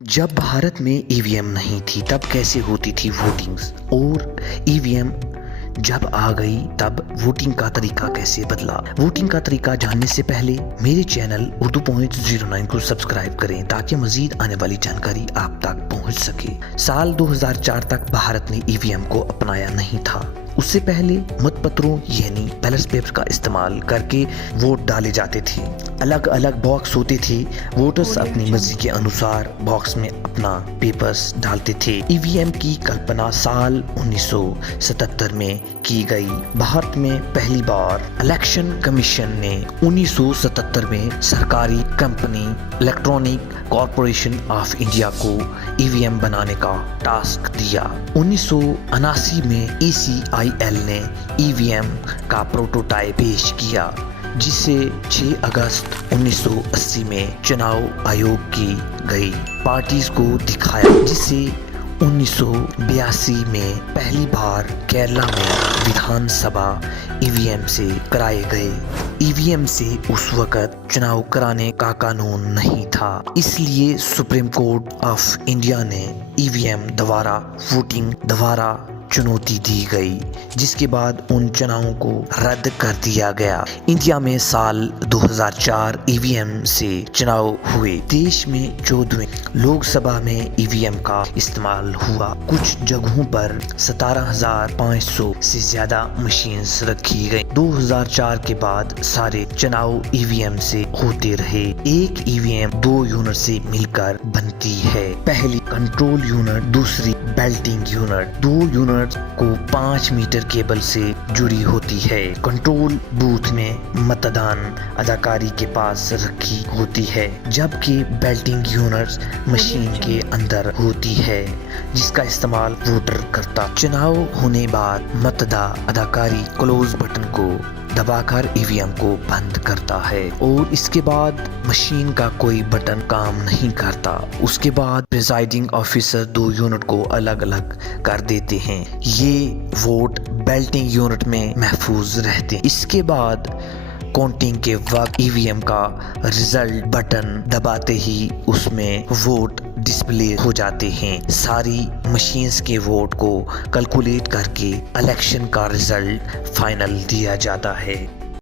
जब भारत में ईवीएम नहीं थी तब कैसे होती थी वोटिंग्स, और ईवीएम जब आ गई तब वोटिंग का तरीका कैसे बदला। वोटिंग का तरीका जानने से पहले मेरे चैनल उर्दू पॉइंट 09 को सब्सक्राइब करें ताकि मजीद आने वाली जानकारी आप तक पहुंच सके। साल 2004 तक भारत ने ईवीएम को अपनाया नहीं था। उससे पहले मतपत्रों यानी बैलेट पेपर का इस्तेमाल करके वोट डाले जाते थे। अलग अलग बॉक्स होते थे। वोटर्स अपनी मर्जी के अनुसार बॉक्स में अपना पेपर्स डालते थे। ईवीएम की कल्पना साल 1977 में की गई। भारत में पहली बार इलेक्शन कमीशन ने 1977 में सरकारी company electronic corporation of India को ईवीएम बनाने का टास्क दिया। 1979 में ECIL ने ईवीएम का प्रोटोटाइप पेश किया, जिसे 6 अगस्त 1980 में चुनाव आयोग की गई पार्टीज को दिखाया, जिसे 1982 में पहली बार केरला में विधानसभा ईवीएम से कराए गए। ईवीएम से उस वक्त चुनाव कराने का कानून नहीं था, इसलिए सुप्रीम कोर्ट ऑफ इंडिया ने ईवीएम द्वारा वोटिंग द्वारा चुनौती दी गई, जिसके बाद उन चुनावों को रद्द कर दिया गया। इंडिया में साल 2004 ईवीएम से चुनाव हुए। देश में 14वें लोकसभा में ईवीएम का इस्तेमाल हुआ। कुछ जगहों पर 17,500 से ज्यादा मशीन्स रखी गई। 2004 के बाद सारे चुनाव ईवीएम से होते रहे। एक ईवीएम 2 यूनिट से मिलकर बनती है। पहली कंट्रोल यूनिट, दूसरी बेल्टिंग यूनिट। 2 यूनिट को 5 मीटर केबल से जुड़ी होती है। कंट्रोल बूथ में मतदान अधिकारी के पास रखी होती है, जबकि बेल्टिंग यूनिट मशीन के अंदर होती है, जिसका इस्तेमाल वोटर करता। चुनाव होने बाद मतदान अधिकारी क्लोज बटन को दबाकर ईवीएम को बंद करता है और इसके बाद मशीन का कोई बटन काम नहीं करता। उसके बाद प्रिजाइडिंग ऑफिसर 2 यूनिट को अलग अलग कर देते हैं। ये वोट बेल्टिंग यूनिट में महफूज रहते हैं। इसके बाद काउंटिंग के वक्त ईवीएम का रिजल्ट बटन दबाते ही उसमें वोट डिस्प्ले हो जाते हैं। सारी मशीन्स के वोट को कैलकुलेट करके इलेक्शन का रिजल्ट फाइनल दिया जाता है।